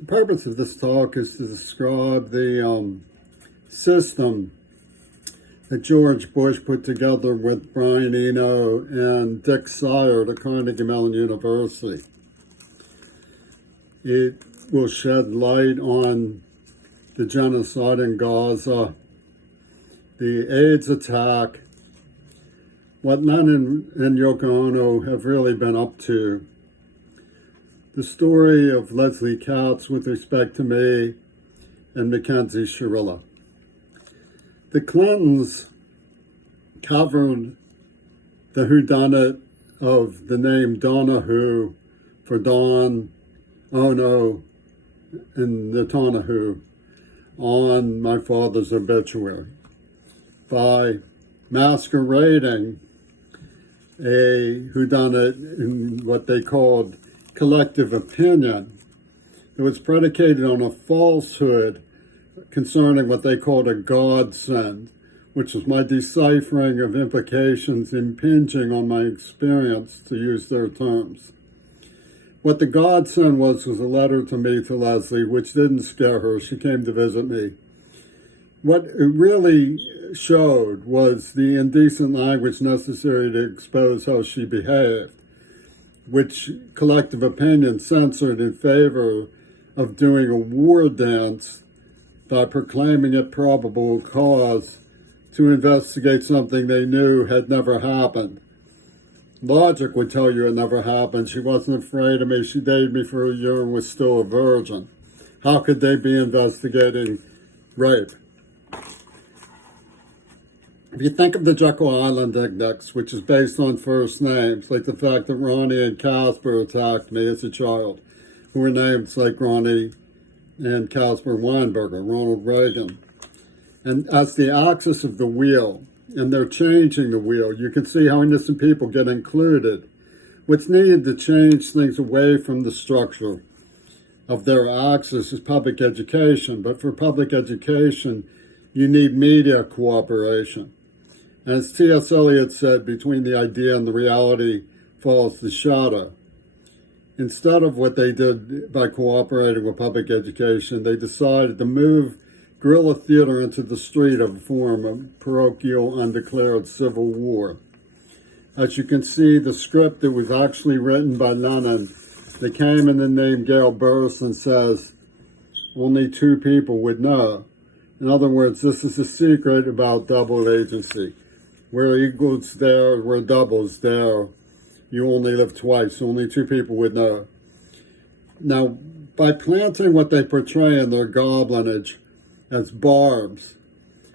The purpose of this talk is to describe the system that George Bush put together with Brian Eno and Dick Sire at Carnegie Mellon University. It will shed light on the genocide in Gaza, the AIDS attack, what Lennon and Yoko Ono have really been up to, the story of Leslie Katz with respect to me, and Mackenzie Shirilla. The Clintons covered the whodunit of the name Donahue for Don, Ono, and Netanyahu on my father's obituary by masquerading a whodunit in what they called collective opinion that was predicated on a falsehood concerning what they called a godsend, which was my deciphering of implications impinging on my experience, to use their terms. What the godsend was a letter to me to Leslie, which didn't scare her. She came to visit me. What it really showed was the indecent language necessary to expose how she behaved, which collective opinion censored in favor of doing a war dance by proclaiming it probable cause to investigate something they knew had never happened. Logic would tell you it never happened. She wasn't afraid of me. She dated me for a year and was still a virgin. How could they be investigating rape? If you think of the Jekyll Island index, which is based on first names, like the fact that Ronnie and Casper attacked me as a child, who were named like Ronnie and Casper Weinberger, Ronald Reagan. And as the axis of the wheel, and they're changing the wheel, you can see how innocent people get included. What's needed to change things away from the structure of their axis is public education. But for public education, you need media cooperation. And as T.S. Eliot said, between the idea and the reality falls the shadow. Instead of what they did by cooperating with public education, they decided to move guerrilla theater into the street of a form of parochial, undeclared civil war. As you can see, the script that was actually written by Lennon, that came in the name Gail Burson, says only two people would know. In other words, this is a secret about double agency. Where equals there, where double's there, you only live twice. Only two people would know. Now, by planting what they portray in their goblinage as barbs,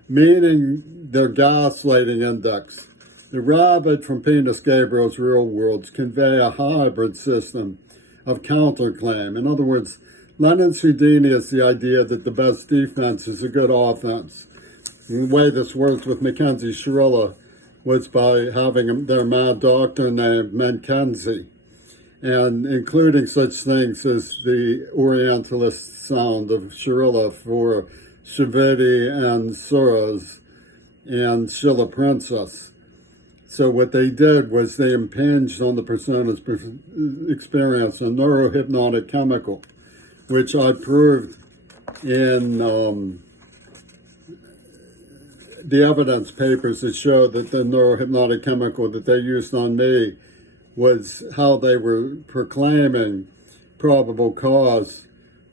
meaning their gaslighting index, the rabbit from Penis Gabriel's Real Worlds convey a hybrid system of counterclaim. In other words, Lennon's Houdini is the idea that the best defense is a good offense. And the way this works with Mackenzie Shirilla was by having their mad doctor named Mackenzie, and including such things as the Orientalist sound of Shirilla for Shaviti and Suras and Shilla Princess. So what they did was they impinged on the persona's experience a neurohypnotic chemical, which I proved in the evidence papers that showed that the neurohypnotic chemical that they used on me was how they were proclaiming probable cause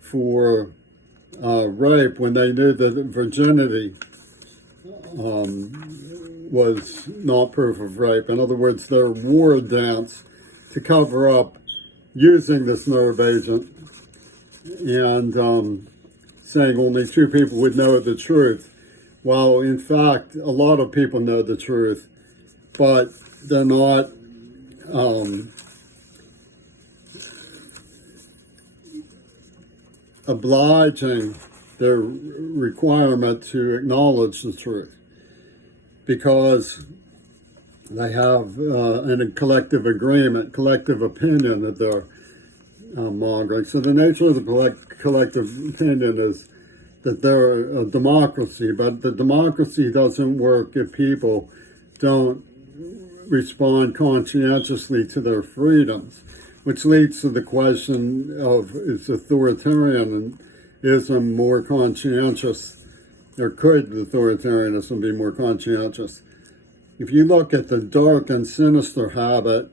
for rape when they knew that virginity was not proof of rape. In other words, their war dance to cover up using this nerve agent and saying only two people would know the truth. While in fact, a lot of people know the truth, but they're not obliging their requirement to acknowledge the truth because they have a collective agreement, collective opinion that they're mongering. So the nature of the collective opinion is that they're a democracy, but the democracy doesn't work if people don't respond conscientiously to their freedoms. which leads to the question of, is authoritarianism more conscientious, or could authoritarianism be more conscientious? If you look at the dark and sinister habit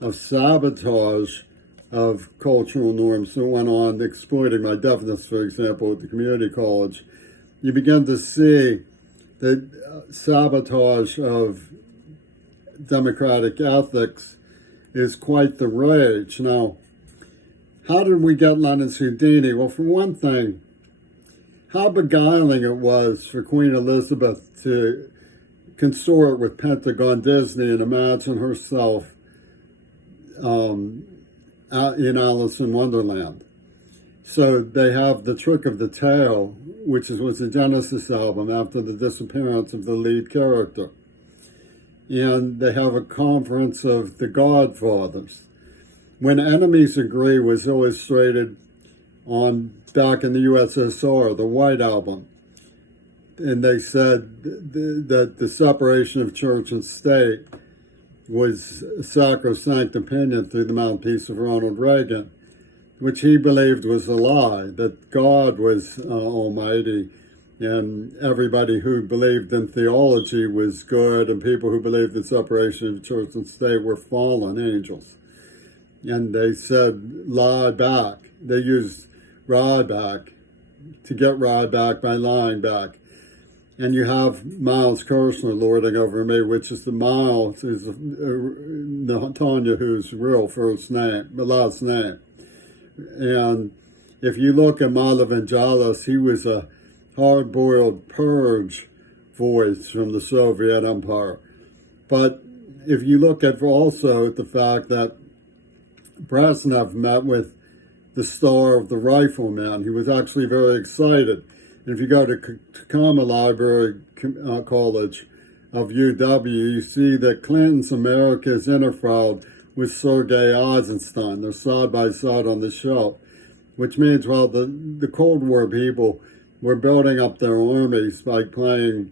of sabotage of cultural norms that went on exploiting my deafness, for example, at the community college, you begin to see that sabotage of democratic ethics is quite the rage. Now, how did we get Leonard Houdini? Well, for one thing, how beguiling it was for Queen Elizabeth to consort with Pentagon Disney and imagine herself in Alice in Wonderland. So they have The Trick of the Tail, which was a Genesis album after the disappearance of the lead character. And they have a conference of the Godfathers. When Enemies Agree was illustrated back in the USSR, the White Album, and they said that the separation of church and state was a sacrosanct opinion through the mouthpiece of Ronald Reagan, which he believed was a lie, that God was almighty, and everybody who believed in theology was good, and people who believed in separation of church and state were fallen angels. And they said, lie back. They used Ryback to get Ryback by lying back. And you have Miles Kirshner lording over me, which is Miles is Tanya, whose real last name. And if you look at Milo Vangelis, he was a hard-boiled purge voice from the Soviet Empire. But if you look at also the fact that Brezhnev met with the star of the Rifleman, he was actually very excited. And if you go to Takama Library College of UW, you see that Clinton's America is interfiled with Sergei Eisenstein. They're side by side on the shelf, which means, well, the Cold War people were building up their armies by playing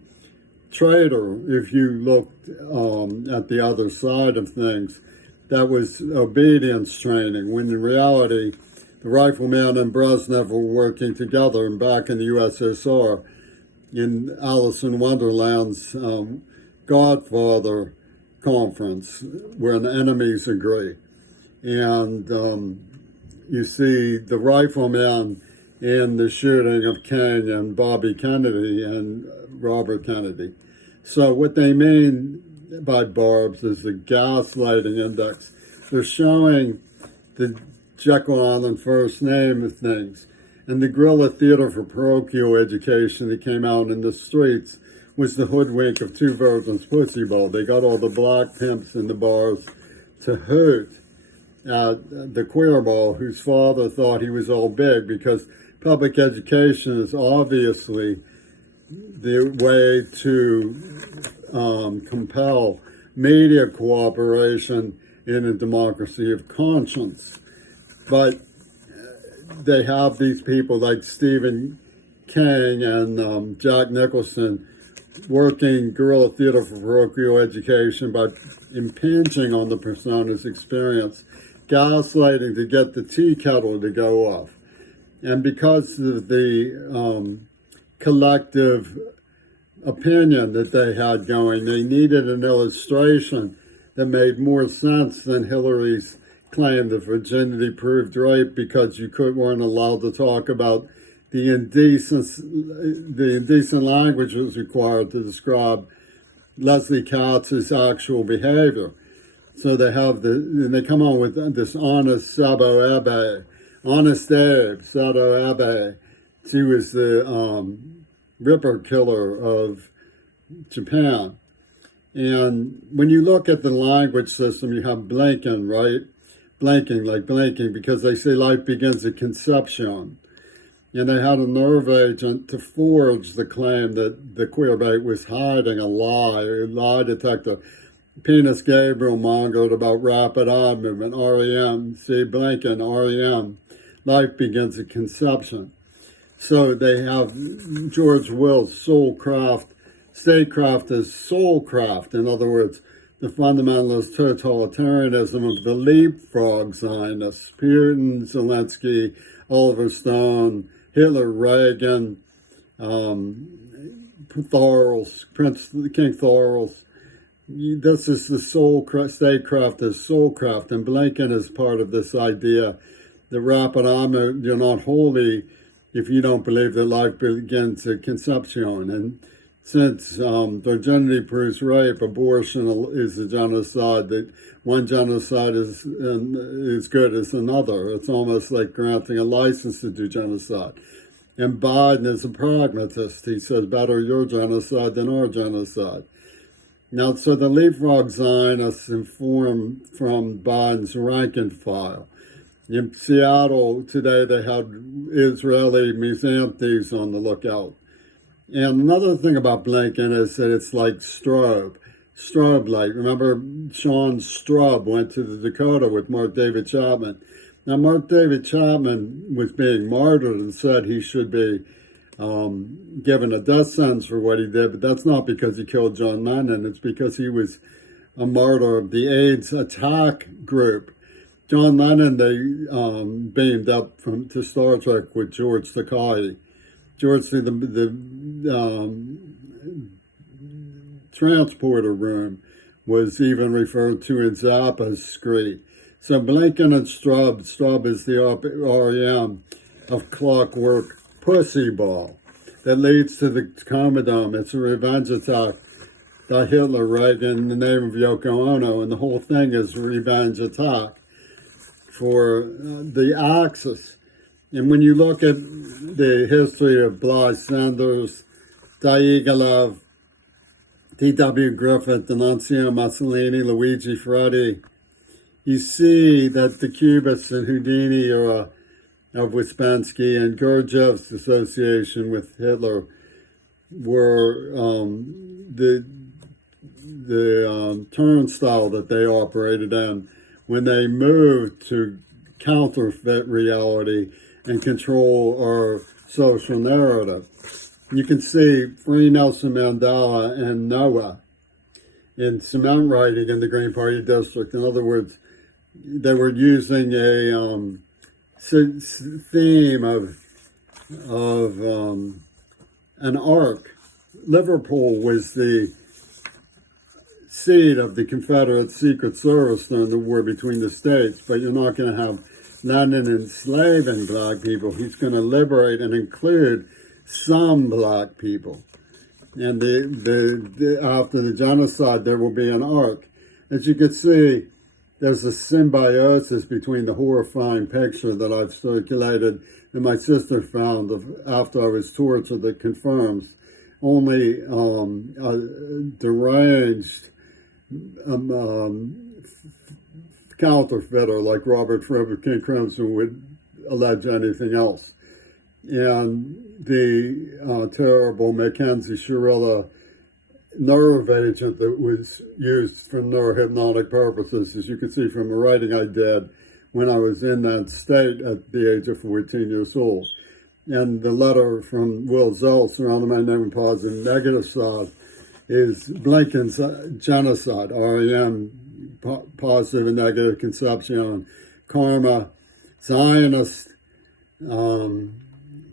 traitor. If you looked at the other side of things, that was obedience training, when in reality, the Rifleman and Brezhnev were working together, and back in the USSR, in Alice in Wonderland's Godfather conference, when enemies agree. And you see the Rifleman in the shooting of King and Bobby Kennedy and Robert Kennedy. So what they mean by barbs is the gaslighting index. They're showing the Jekyll Island first name of things. And the guerrilla theater for parochial education that came out in the streets was the hoodwink of Two Virgins Pussy Bowl. They got all the black pimps in the bars to hoot at the queer ball, whose father thought he was all big, because public education is obviously the way to compel media cooperation in a democracy of conscience. But they have these people like Stephen King and Jack Nicholson working guerrilla theater for parochial education by impinging on the persona's experience, gaslighting to get the tea kettle to go off. And because of the collective opinion that they had going, they needed an illustration that made more sense than Hillary's claim that virginity proved rape, because you weren't allowed to talk about the indecent language that was required to describe Leslie Katz's actual behavior. So they come on with this honest Sabo Abe, Honest Abe, Sabo Abe. She was the Ripper killer of Japan. And when you look at the language system, you have blinking, right? Blinking, because they say life begins at conception. And they had a nerve agent to forge the claim that the queerbait was hiding a lie detector. Penis Gabriel mongoed about rapid eye movement, REM. See, blinking, REM. Life begins at conception. So they have George Will's soulcraft, statecraft as soulcraft. In other words, the fundamentalist totalitarianism of the leapfrog Zionists, Putin, Zelensky, Oliver Stone, Hitler, Reagan, Thorles, King Thorles. This is the statecraft is soulcraft, and Blinken is part of this idea. The rapid amen, you're not holy if you don't believe that life begins at conception. And since virginity proves rape, abortion is a genocide. That one genocide is good as another. It's almost like granting a license to do genocide. And Biden is a pragmatist. He says, better your genocide than our genocide. Now, so the leapfrog Zionists inform from Biden's rank and file. In Seattle today, they had Israeli museum thieves on the lookout. And another thing about Blinken is that it's like strobe light. Remember, Sean Straub went to the Dakota with Mark David Chapman. Now, Mark David Chapman was being martyred and said he should be given a death sentence for what he did, but that's not because he killed John Lennon. It's because he was a martyr of the AIDS attack group. John Lennon, they beamed up to Star Trek with George Takei. George, the transporter room was even referred to in Zappa's screen. So Blinken and Straub is the REM of Clockwork Pussy Ball that leads to the Comodome. It's a revenge attack by Hitler, Reagan, in the name of Yoko Ono, and the whole thing is a revenge attack for the Axis. And when you look at the history of Bly Sanders, Diaghilev, D.W. Griffith, D'Annunzio Mussolini, Luigi Freddi, you see that the Cubists and Houdini era of Ouspensky and Gurdjieff's association with Hitler were the turnstile that they operated in when they moved to counterfeit reality and control our social narrative. You can see Free Nelson Mandela and Noah in cement writing in the Green Party district. In other words, they were using a theme of an ark. Liverpool was the seat of the Confederate Secret Service during the war between the states, but you're not going to have Lenin enslaving black people. He's going to liberate and include some black people. And after the genocide, there will be an ark. As you can see, there's a symbiosis between the horrifying picture that I've circulated and my sister found after I was tortured that confirms only a deranged counterfeiter like Robert Frederick King Crimson would allege anything else. And the terrible Mackenzie Shirilla nerve agent that was used for neurohypnotic purposes, as you can see from a writing I did when I was in that state at the age of 14 years old. And the letter from Will Zell surrounding my name and positive negative side is Blinken's genocide, REM, positive and negative conception, karma, Zionist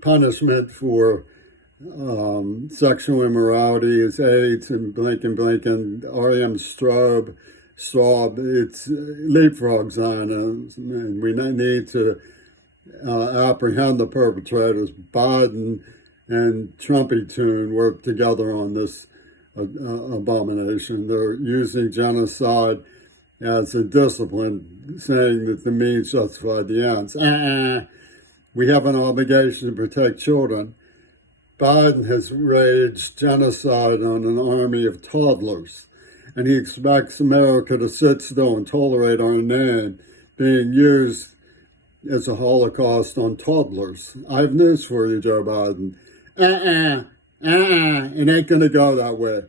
punishment for sexual immorality is AIDS, and Blinken, REM Straub, it's leapfrog Zionism, and we need to apprehend the perpetrators. Biden and Trumpy Tune work together on this abomination. They're using genocide as a discipline, saying that the means justify the ends. We have an obligation to protect children. Biden has waged genocide on an army of toddlers, and he expects America to sit still and tolerate our name being used as a Holocaust on toddlers. I have news for you, Joe Biden. It ain't going to go that way.